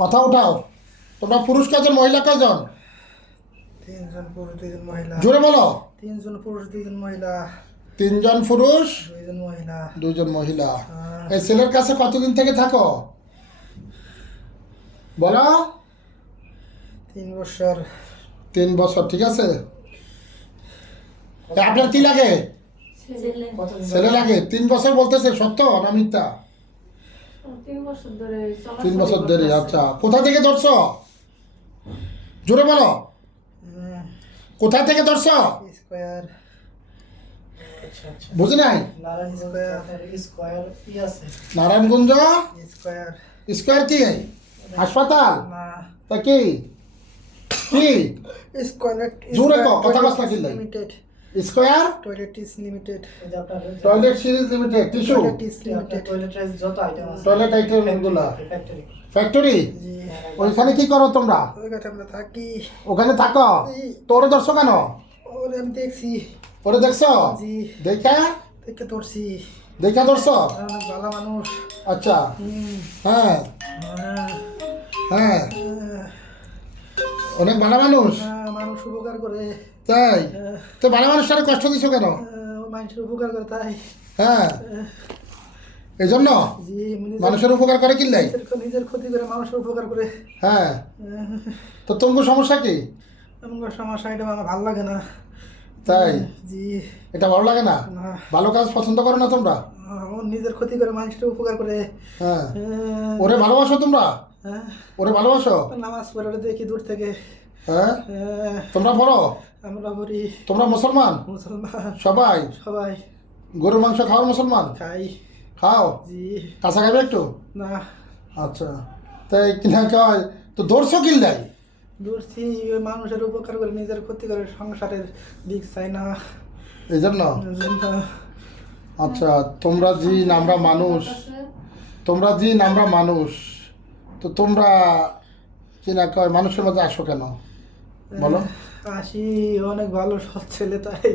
মাথা উঠাও। তোমরা পুরুষ কজন মহিলা কজন তিনজন পুরুষ দুইজন মহিলা। জোরে বলো। তিনজন পুরুষ দুইজন মহিলা। তিনজন পুরুষ দুইজন মহিলা। দুইজন মহিলা। এই ছেলের কাছে কতদিন থেকে থাকো? বলো। তিন বছর। তিন বছর ঠিক আছে? আপনার কি লাগে? ছেলে। ছেলে লাগে। তিন বছর বলতেছে সত্য না মিথ্যা? তিন বছর ধরে। আচ্ছা। কোথা থেকে ধরছ? জোরে বলো। কোথা থেকে ধরছ? স্কোয়ার। বুঝি নাই? নারায়ণগঞ্জ? স্কোয়ার। স্কোয়ার কি? হাসপাতাল? না। তা কি? কি? স্কোয়ার। জোরে কথা না কিনলে। Square? Toiletries limited toilet series limited tissue toiletries limited toilet আইটেমগুলা। Factory জি। ওইখানে কি করো তোমরা? ওই কথা আমরা থাকি। ওখানে থাকো? তোরে ধরছো কেন? ওরে আমি দেখছি। ওরে দেখছ? জি। দেখা? দেখে ধরছি। দেখা ধরছো? অনেক ভালো মানুষ। আচ্ছা। হ্যাঁ। হ্যাঁ, হ্যাঁ। হ্যাঁ, অনেক ভালো মানুষ। হ্যাঁ, মানুষ উপকার করে। তাই? তো ভালো মানুষটারে কষ্ট দিছো কেন? মানুষের উপকার করে তাই। হ্যাঁ। এই জন্য মানুষের উপকার করে কিনলাই নিজের- নিজের ক্ষতি করে মানুষের উপকার করে। হ্যাঁ। তো তোমার সমস্যা কি? এমন সমস্যা এটা আমার ভালো লাগে না। তাই? জি। এটা ভালো লাগে না? ভালো কাজ পছন্দ করো না তোমরা? নিজের ক্ষতি করে মানুষের উপকার করে। হ্যাঁ। হ্যাঁ, ওরে ভালোবাসো তোমরা? হ্যাঁ, ওরে ভালোবাসো? নামাজ পড়ে দেখি দূর থেকে। হ্যাঁ? হ্যাঁ, তোমরা বড় আমরা বলি তোমরা মুসলমান? মুসলমান। সবাই? সবাই। গরুর মাংস খাও মুসলমান? খাই। খাও? জি। কাঁচা খাবে একটু? না। আচ্ছা। তাই কিনা কয় তো দৌড়ছো কিনলাই দূরছি ওই মানুষের উপকার করে নিজের ক্ষতি করে সংসারের দিক চাই না। এই জন্য আচ্ছা তোমরা জি আমরা মানুষ। তোমরা জি আমরা মানুষ। তো তোমরা কিনা কয় মানুষের মধ্যে আসো কেন? বলো। আসি অনেক ভালো সৎ ছেলে তাই।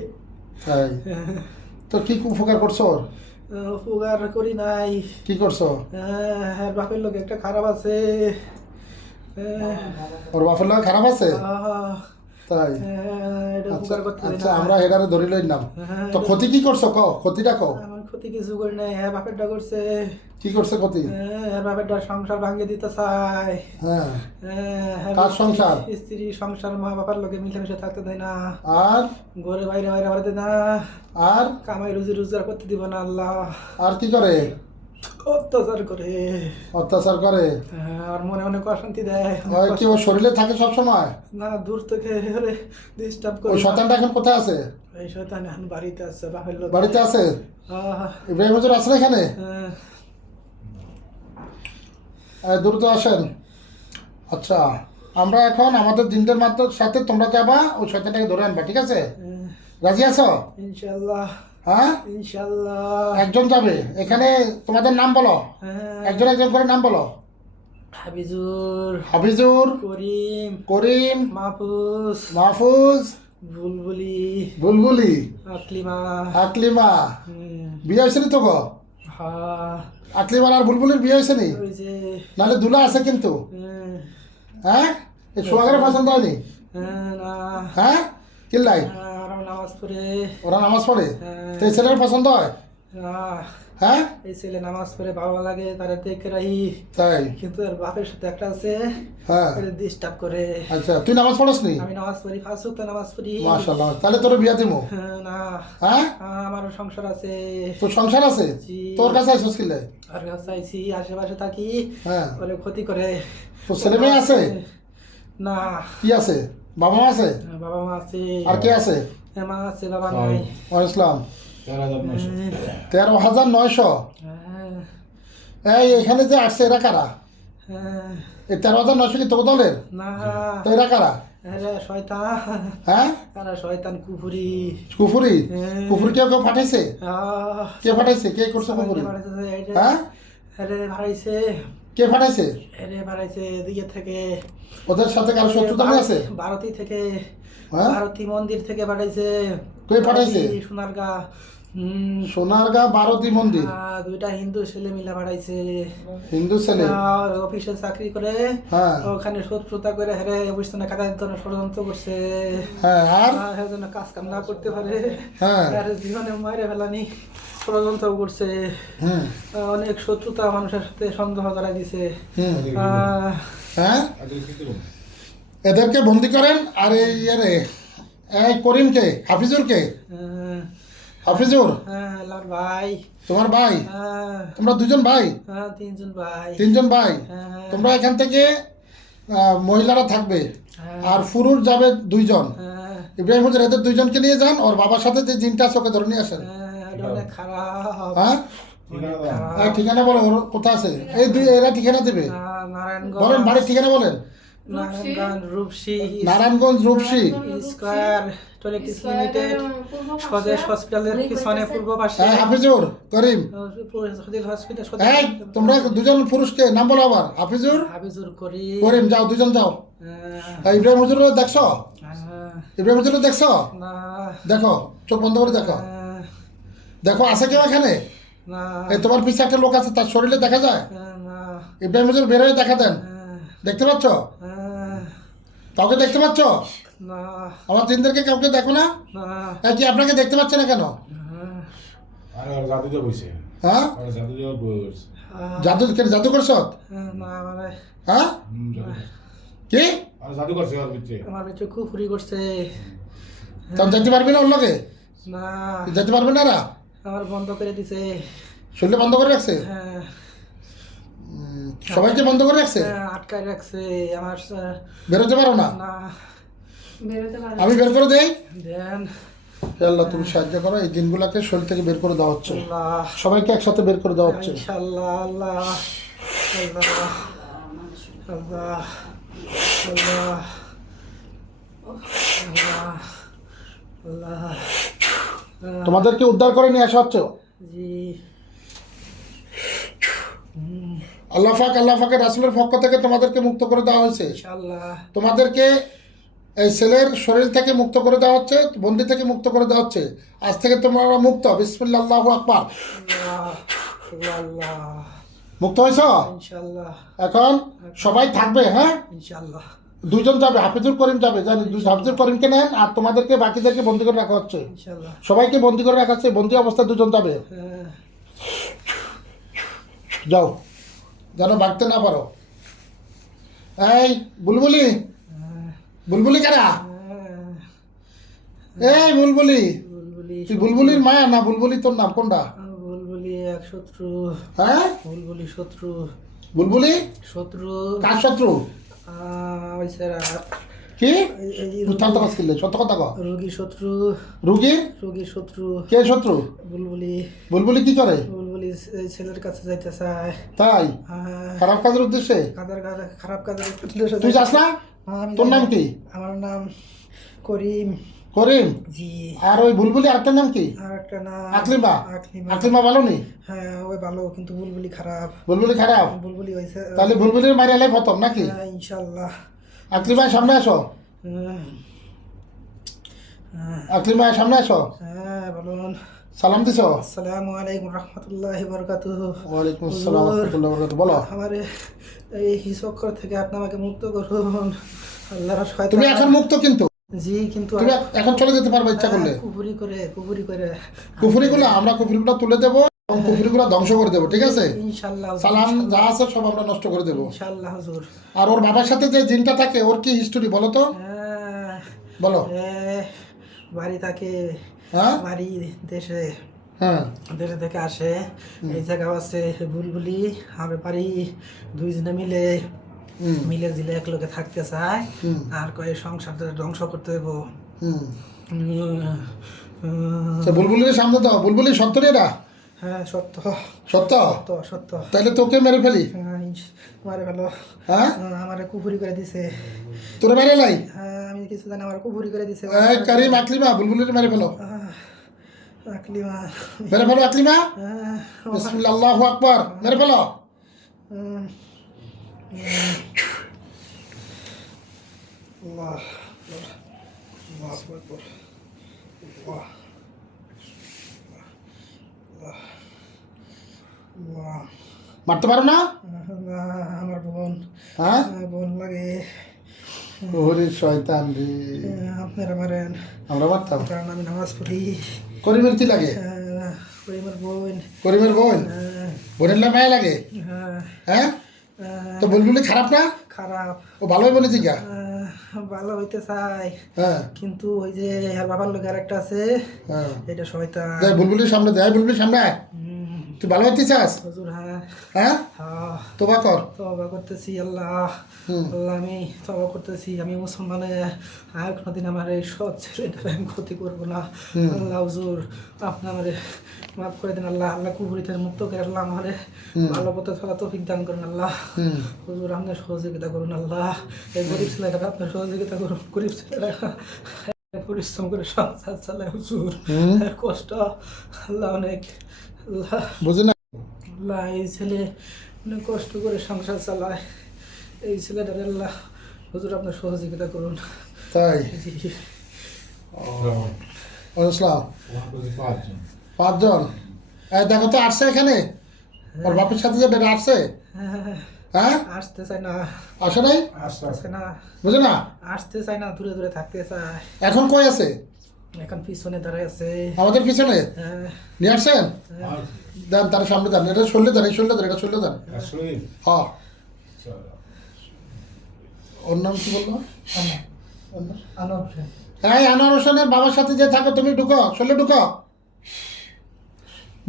তাই? তো কি উপকার করছ? উপকার করি নাই। কি করছ? হ্যাঁ বাপের লোক একটা খারাপ আছে। ওর বাপের লোক খারাপ আছে? তাই? আচ্ছা আচ্ছা। আমরা এটারে ধরি লইলাম। হ্যাঁ, তো ক্ষতি কি করছ? কও ক্ষতিটা কও। আমার ক্ষতি কিছু করি নাই। হ্যাঁ বাপেরটা করছে। কি করছে ক্ষতি হ্যাঁ বাপেরটা সংসার ভাঙিয়ে দিতে চায় হ্যাঁ হ্যাঁ, হ্যাঁ, সংসার? স্ত্রী সংসার মা বাবার লোকে মিলেমিশে থাকতে দেয় না। আর? ঘরে বাইরে বাইরে বাড়াতে না। আর? কামাই রুজি রোজগার করতে দিব না আল্লাহ। আর কি করে? অত্যাচার করে। অত্যাচার করে? হ্যাঁ, আর মনে অনেক অশান্তি দেয়। কি ওর শরীরে থাকে সব সময় না দূর থেকে ডিস্টার্ব করে ওই শতানটা এখন কোথায় আছে? এই শয়তান এখন বাড়িতে আছে বাপের লোক বাড়িতে আছে? ইব্রাহিম হুজুর আছেন এখানে? হ্যাঁ, দ্রুত আসেন। আচ্ছা আমরা এখন আমাদের দিনদের মাত্র সাথে তোমরা যাবা ওই শয়তানটাকে ধরে আনবা ঠিক আছে? রাজি আছো? ইনশাল্লাহ হ্যাঁ? ইনশাল্লাহ একজন যাবে। এখানে তোমাদের নাম বলো। হ্যাঁ, একজন একজন করে নাম বলো। হাবিজুর হাফিজুর করিম করিম মাহফুজ মাহফুজ বুলবুলি বুলবুলি আকলিমা। আকলিমা। বিয়ে হয়েছে তো গো হ্যাঁ, আকলিমার আর বুলবুলির বিয়ে হয়েছে নি? নাহলে দুলা আছে কিন্তু। হ্যাঁ, হ্যাঁ? এই সোয়াগের পছন্দ হয়নি? হ্যাঁ, হ্যাঁ? কিল্লাই? ওরা নামাজ পড়ে। ওরা নামাজ পড়ে? হ্যাঁ, তো ছেলের পছন্দ হয়? হ্যাঁ? এই ছেলে নামাজ পড়ে ভালো লাগে তারা দেখে রাহি তাই? কিন্তু এর বাপের সাথে একটা আছে হ্যাঁ। ডিস্টার্ব করে। আচ্ছা তুই নামাজ পড়স নি? আমি নামাজ পড়ি ফাঁস তো নামাজ পড়ি। মাশাল্লাহ তাহলে তোর বিয়া দিমু? হ্যাঁ, না। হ্যাঁ? আহ, আমারও সংসার আছে। তোর সংসার আছে? তোর কাছে আসছিস কিল্লাই আর কাছে চাইছি আশেপাশে থাকি। হ্যাঁ। ক্ষতি করে। তোর ছেলে মেয়ে আছে? না। কি আছে? বাবা মা আছে? বাবা মা আছে। আর কে আছে? হ্যাঁ, মা আছে বাবা নাই। ওয়া ইসলাম হ্যাঁ, তেরো হাজার নয়শো? এই এখানে যে আসছে এরা কারা? এই তেরো হাজার নয়শো কি তোর দলের? তো এরা কারা? হ্যাঁ? শয়তান কুফুরি। কুফুরি? হ্যাঁ। কুফুরি কেউ কেউ পাঠাইছে? কে পাঠাইছে? কে করছে কুফুরি? বাড়াইছে, এই যে, হ্যাঁ? কে পাঠাইছে? এদিকে থেকে। ওদের সাথে কারও শত্রুতা আছে? ভারতী থেকে। হ্যাঁ? ভারতী মন্দির থেকে পাঠাইছে। কে পাঠাইছে? সোনারগা। হুম সোনারগাঁ বারোটি মন্দির। দুইটা হিন্দু ছেলে মিলে বাড়াইছে হিন্দু ছেলে? অফিসে চাকরি করে। হ্যাঁ। ওখানে শত্রুতা করে হেরে বুঝতে না কাটার জন্য ষড়যন্ত্র করছে। হ্যাঁ আর? এর জন্য কাজ কাম না করতে পারে। হ্যাঁ। আর জীবনে মারে ফেলানি ষড়যন্ত্র করছে। অনেক শত্রুতা মানুষের সাথে সন্দেহ করা দিছে। হ্যাঁ? এদেরকে বন্দি করেন আর এই করিমকে হাফিজুরকে? আহ, হাফিজুর। হ্যাঁ, আল্লাহর ভাই। তোমার ভাই? হ্যাঁ, তোমরা দুজন ভাই? হ্যাঁ, তিনজন ভাই। তিনজন ভাই? হ্যাঁ, তোমরা এখান থেকে মহিলারা থাকবে। হ্যাঁ, আর পুরুষ যাবে দুইজন। হ্যাঁ, ইব্রাহিম হুজুর এদের দুইজনকে নিয়ে যান ওর বাবার সাথে যে জিনটা আছে ওকে ধরে নিয়ে আসেন। হ্যাঁ, হ্যাঁ হ্যাঁ, ঠিকানা বলো। ওর কোথা আছে? এই দুই এরা ঠিকানা দেবে। বলেন বাড়ির ঠিকানা বলেন। Narayanganj Rupshi Narayanganj Rupshi. Square. Toiletries limited Swadesh হসপিটালের পিছনে পূর্ব পাশে হ্যাঁ হাফিজুর করিম। হসপিটাল এই তোমরা দুজন পুরুষকে নাম বলো আবার। হাফিজুর? হাবিজুর করি করিম যাও দুজন যাও। ইব্রাহিম হুজুর দেখছ? ইব্রাহিম হুজুর দেখছ? দেখো চোখ বন্ধ করে দেখো। দেখো আছে কেউ এখানে? তোমার পিছনে একটা লোক আছে তার শরীরে দেখা যায়? ইব্রাহিম হুজুর বেরোয় দেখা দেন। দেখতে পাচ্ছ? কাউকে দেখতে পাচ্ছ? আমার তিনদেরকে কাউকে দেখো না? কি আপনাকে দেখতে পাচ্ছে না কেন? হ্যাঁ আর জাদুঘর জাদু জাদু করছ? না মানে। হ্যাঁ? কি? আমার ফুরি করছে। তখন যেতে পারবি না ওর লগে? না। যেতে পারবে না এরা আমার বন্ধ করে দিছে। শরীরে বন্ধ করে রাখছে? হ্যাঁ। সবাইকে বন্ধ করে রাখছে? হ্যাঁ, আটকায় রাখছে। আমার বেরোতে পারো না? না। আমি বের করে দেই? আল্লাহ তুমি সাহায্য করো এই দিনগুলোকে শরীর থেকে বের করে দেওয়া হচ্ছে। সবাইকে একসাথে বের করে দেওয়া হচ্ছে। তোমাদেরকে উদ্ধার করে নিয়ে আসা হচ্ছে? আল্লাহ ফাক আল্লাহ ফাকের রাসুলের পক্ষ থেকে তোমাদেরকে মুক্ত করে দেওয়া হয়েছে। তোমাদেরকে এই ছেলের শরীর থেকে মুক্ত করে দেওয়া হচ্ছে বন্দি থেকে মুক্ত করে দেওয়া হচ্ছে। আজ থেকে তোমরা মুক্ত বিসমিল্লাহ আকবার। মুক্ত হয়েছ? এখন সবাই থাকবে হ্যাঁ? দুজন যাবে হাফিজুর করিম যাবে জানি হাফিজুর করিমকে নেন আর তোমাদেরকে বাকিদেরকে বন্দি করে রাখা হচ্ছে। সবাইকে বন্দি করে রাখা হচ্ছে বন্দি অবস্থায় দুজন যাবে। যাও যেন ভাগতে না পারো। এই বুলবুলি। বুলবুলি কারা? এই বুলবুলি। বুলবুলি তুই বুলবুলির মা না বুলবুলি তোর নাম কোনটা? বুলবুলি এক শত্রু। হ্যাঁ? বুলবুলি শত্রু। বুলবুলি? শত্রু। কার শত্রু? ওই স্যার, কি? সত্য কথা কো রোগী শত্রু। রুগীর রোগীর শত্রু। কে শত্রু? বুলবুলি। বুলবুলি কি করে? বুলবুলি ছেলের কাছে যাইতে চায়। তাই? খারাপ কাজের উদ্দেশ্যে? খারাপ কাজের উদ্দেশ্যে তুই যাস না? তোর নাম কি? আমার নাম করিম। করিম? জি। আর ওই বুলবুলি আরেকটার নাম কি? আর একটা নাম আকলিমা। আকলিমা। ভালো নি? হ্যাঁ ওই ভালো কিন্তু বুলবুলি খারাপ। বুলবুলি খারাপ? বুলবুলি হয়েছে তাহলে বুলবুলির মারি এলাই প্রথম নাকি? হ্যাঁ, ইনশাল্লাহ। আকলিমা সামনে আসো। হ্যাঁ, হ্যাঁ, আকলিমা সামনে আসো। হ্যাঁ বলুন। সালাম দিছো? আসসালামু আলাইকুম রহমতুল্লাহি বরকাতুহ। ওয়ালাইকুম আসসালাম রহমতুল্লাহ বরকাতুহ বলো। আমার এই হিচক্কর থেকে আপনি আমাকে মুক্ত করুন। আল্লাহর শয়তান তুমি এখন মুক্ত কিন্তু। জি কিন্তু তুমি এখন চলে যেতে পারবে ইচ্ছা করলে। কুপুরি করে কুপুরি করে। কুফুরিগুলো আমরা কুফুরিগুলো তুলে দেবো এবং কুফুরিগুলো ধ্বংস করে দেবো ঠিক আছে? ইনশাল্লাহ সালাম যা আছে সব আমরা নষ্ট করে দেবো। ইনশাল্লাহ হুজুর। আর ওর বাবার সাথে যে জিনটা থাকে ওর কি হিস্টোরি বলো তো? হ্যাঁ, বলো। বাড়ি থাকে হ্যাঁ? বাড়ি দেশে হ্যাঁ। দেশে থেকে আসে। এই জায়গা আছে বুলবুলি আমার বাড়ি দুইজনে মিলে মিলে জিলে এক লোকে থাকতে চায়। আর কয়ে সংসারটা ধ্বংস করতে হইব। বুলবুলির সামনে দাও বুলবুলি সত্য রে এটা? হ্যাঁ সত্য। সত্য? সত্য সত্য। তাহলে তোকে মেরে ফেলি? হ্যাঁ, মারে ভালো হ্যাঁ? আমার কুপুরি করে দিছে। তোর মেরে লাই? হ্যাঁ আমি কিছু জানি আমার কুপুরি করে দিছে। এই কারিম আকলিমা বুলবুলির মেরে ফেলো। আহ, আকলিমা। মেরে ফেলো আকলিমা। বিসমিল্লাহ আল্লাহু আকবার। মেরে ফেলো। উম, উম, আল্লাহ আল্লাহ আকবার, আল্লাহ বাহ, মারতে পারো না? আমার বোন। হ্যাঁ? বোন লাগে। ওরে শয়তান রে। আপনারা মারেন। আমরা মারতাম। আমি নামাজ পড়ি। করিমের কি লাগে? করিমের বোন। করিমের বোন? বোনের নাম মায়া লাগে? হ্যাঁ। তো বুলবুলি খারাপ না? খারাপ। ও ভালোই বলেছি গা? ভালো হইতে চাই। হ্যাঁ। কিন্তু ওই যে আর বাবার লোক আরেকটা আছে হ্যাঁ। এটা শয়তান বুলবুলির সামনে দেয় বুলবুলির সামনে। তুই ভালো হইতে চাস? হুজুর হ্যাঁ। হ্যাঁ? তোবা কর। তবা করতেছি আল্লাহ। আল্লাহ আমি তবা করতেছি। আমি মুসলমানে আর কোনোদিন আমার এই সৎ ছেলেটার আমি ক্ষতি করব না। আল্লাহ হুজুর আপনি আমারে মাফ করে দিন আল্লাহ। আল্লাহ কুহুরিতে মুক্ত করে আল্লাহ আমারে ভালো পথে চলা তৌফিক দান করুন আল্লাহ। হুজুর আপনার সহযোগিতা করুন আল্লাহ। এই গরিব ছেলেটা আপনার সহযোগিতা করুন। গরিব ছেলেটা পরিশ্রম করে সংসার চালায় হুজুর। কষ্ট আল্লাহ অনেক আল্লাহ। বুঝি না আল্লাহ এই ছেলে অনেক কষ্ট করে সংসার চালায়। এই ছেলেটার আল্লাহ হুজুর আপনার সহযোগিতা করুন। তাই। পাঁচজন? পাঁচজন দেখো তো আসছে এখানে? ওর বাপের সাথে যে বেটা আসছে? হ্যাঁ, হ্যাঁ? আসতে চাই না। আসে নাই? আস্তে না। বুঝে না? আসতে চায় না দূরে দূরে থাকতে চায়। এখন কই আছে? এখন পিছনে দাঁড়ায় আছে। আমাদের পিছনে? হ্যাঁ, নিয়ে আসছেন? দেন তার সামনে দেন। এটা দেন এই শুনলে দেন এটা শুনলে দেন। হ্যাঁ ওর নাম কি বলল? আনোয়ার। হোসেন। এই আনোয়ার হোসেনের বাবার সাথে যে থাকো তুমি ঢুকো শুনলে ঢুকো।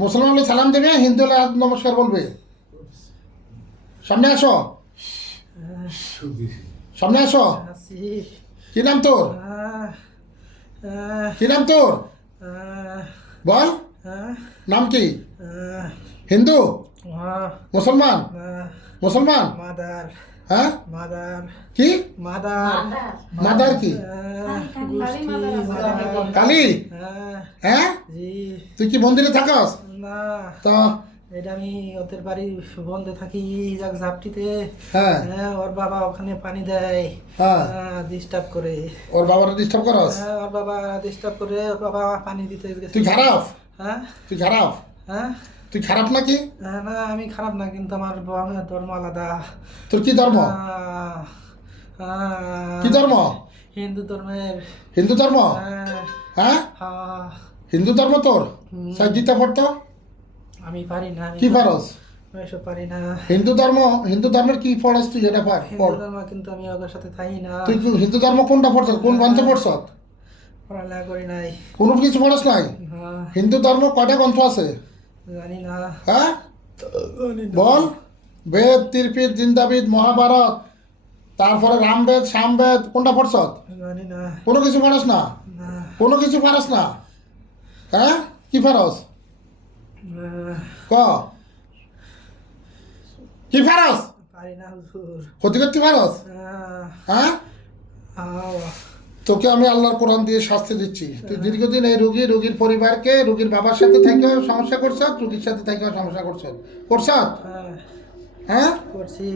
মুসলমান হলে সালাম দেবে হিন্দু হলে নমস্কার বলবে। সামনে আসো। হ্যাঁ, সামনে আসো। কি নাম তোর? কি নাম তোর? বল। আহ, নাম কি? হিন্দু? আহ, মুসলমান? আহ, মুসলমান? মাদার। হ্যাঁ? মাদার। কি? মাদার। মাদার কি? আহ, কালী। হ্যাঁ, হ্যাঁ তুই কি মন্দিরে থাকস? না। তো এটা আমি ওদের বাড়ি বন্ধে থাকি যাক ঝাপটিতে। হ্যাঁ। হ্যাঁ ওর বাবা ওখানে পানি দেয়। হ্যাঁ। ডিস্টার্ব করে। ওর বাবারা ডিস্টার্ব করস? হ্যাঁ ওর বাবা ডিস্টার্ব করে ওর বাবা পানি দিতে গেছে। তুই খারাপ? হ্যাঁ। তুই খারাপ? হ্যাঁ। তুই খারাপ নাকি? হ্যাঁ, না আমি খারাপ না কিন্তু আমার ধর্ম আলাদা। তোর কি ধর্ম? কি ধর্ম? হিন্দু ধর্মের। হিন্দু ধর্ম? হ্যাঁ, হ্যাঁ? হিন্দু ধর্ম তোর? গীতা পড়তো? আমি পারি না কি পারস আমি এসব পারি না। হিন্দু ধর্ম হিন্দু ধর্মের কি তুই এটা হিন্দু ধর্ম কিন্তু আমি ওদের সাথে থাকি না। তুই হিন্দু ধর্ম কোনটা পড়ছ কোন গ্রন্থ পড়ছ পড়ালেখা করি নাই। কোনো কিছু পড়স নাই? হিন্দু ধর্ম কয়টা গ্রন্থ আছে? জানি না। হ্যাঁ? বল। বেদ জিন্দাবিদ মহাভারত তারপরে রামবেদ শ্যামবেদ কোনটা পড়ছ জানি না। কোনো কিছু পড়স না? না। কোনো কিছু পারস না? হ্যাঁ? কি না, ক? কি পারস পারি না হুজুর। ক্ষতি করতে আহ, হ্যাঁ? তোকে আমি আল্লাহর কোরআন দিয়ে শাস্তি দিচ্ছি। তুই দীর্ঘদিন এই রুগী রুগীর পরিবারকে রুগীর বাবার সাথে থেকেও সমস্যা করছ রুগীর সাথে থেকেও সমস্যা করছ করছ হ্যাঁ, হ্যাঁ? করছি।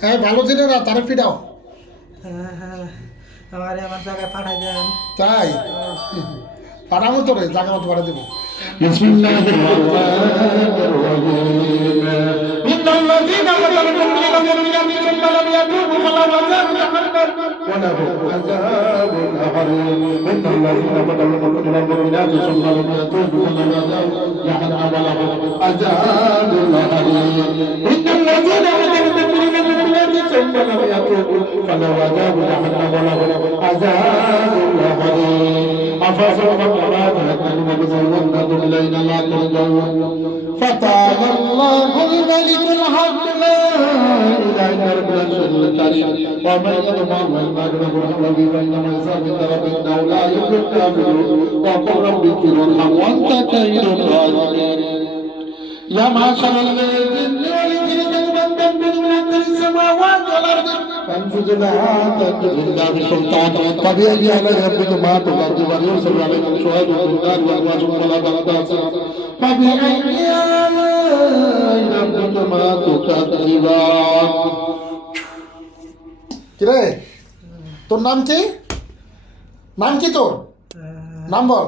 হ্যাঁ ভালো দিনেরা তারে ফিরাও আমার জায়গায় পাঠাই দেন। তাই? পাঠাবো তোরে জায়গা মতো পাঠা দেবো। بسم الله الرحمن الرحيم إن الذين فتنوا المؤمنين والمؤمنات ثم لم يتوبوا فلهم عذاب جهنم ولهم عذاب أليم إن الذين فتنوا المؤمنين والمؤمنات ثم لم يتوبوا فلهم عذاب جهنم ولهم عذاب أليم إن الذين فتنوا المؤمنين والمؤمنات ثم لم يتوبوا فلهم عذاب جهنم ولهم عذاب أليم أفسوف كما تهتدون بزينكم إلينا لا ترجعون فتعالى الله الملك الحق لا إله إلا رب العرش الكريم ومن يطمع وما يغفر له فإنما يساب رب إنه لا يفلح الكافرون وقل رب اغفر وارحم وأنت خير الراحمين يا معشر الجن فانفذوا لا تنفذ إلا بسلطان فبأي آلاء ربكما تكذبان يرسل عليكم شهاد من نار وأزواج ولا تنتصر فبأي آلاء ربكما تكذبان কিরে তোর নাম কি নাম কি তোর আহ, নাম বল